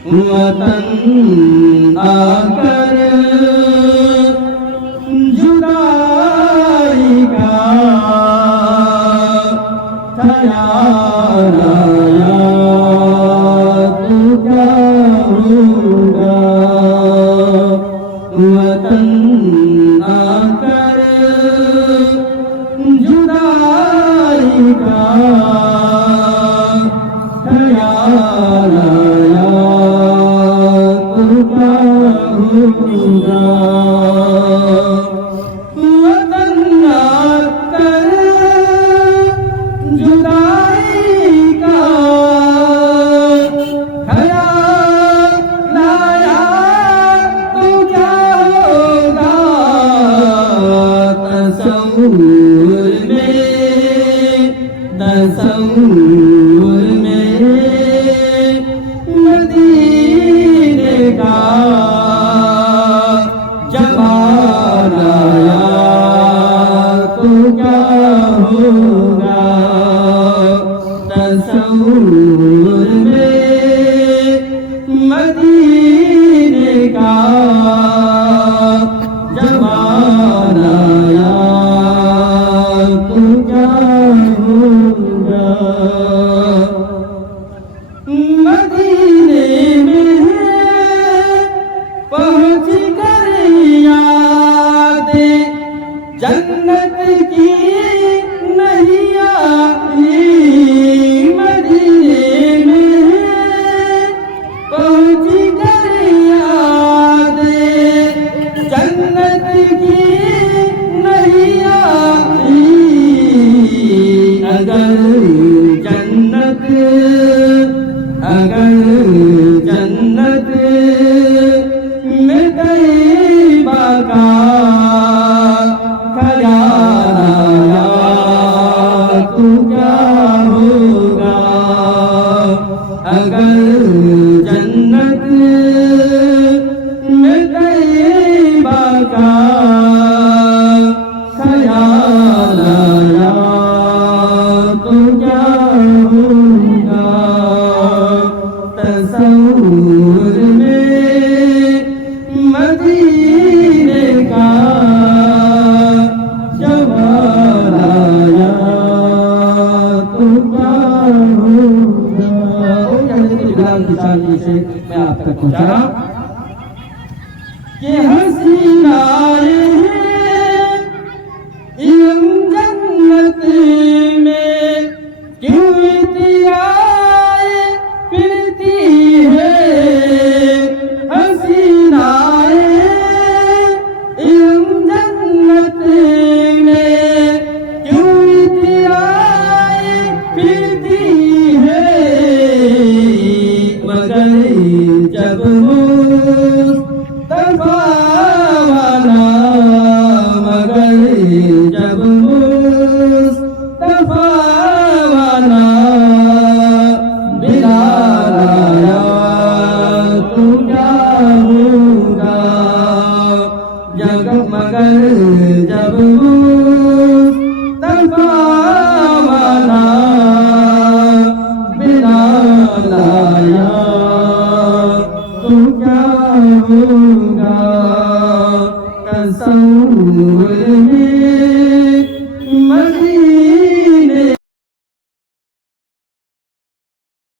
वतन आकर जुदाई का ख्याल आया तो क्या होगा। वतन आकर जुदाई का ख्याल आया तो क्या होगा। वतन आकर जुदाई का ख्याल आया तो क्या होगा। तसव्वुर में मदीने का जमाल आया तो क्या होगा। तसव्वुर में मदीने का जमाल आया तो क्या होगा। मदीने में पहुँच कर यादें जन्नत की नहीं आई। मदीने में पहुँच कर यादें जन्नत की नहीं आई। अगर जन्नत में तैयबा का ख्याल आया तो क्या होगा। अगर जन्नत में तैयबा का ख्याल आया तो क्या होगा। तसव्वुर में मदीने का जमाल आया तो क्या होगा। से मैं आप तक पहुंचा कि हसीनाए इल्म जन्नत में क्यों इतियाए फिरती है। हसीनाए इल्म जन्नत में क्यों इतियाए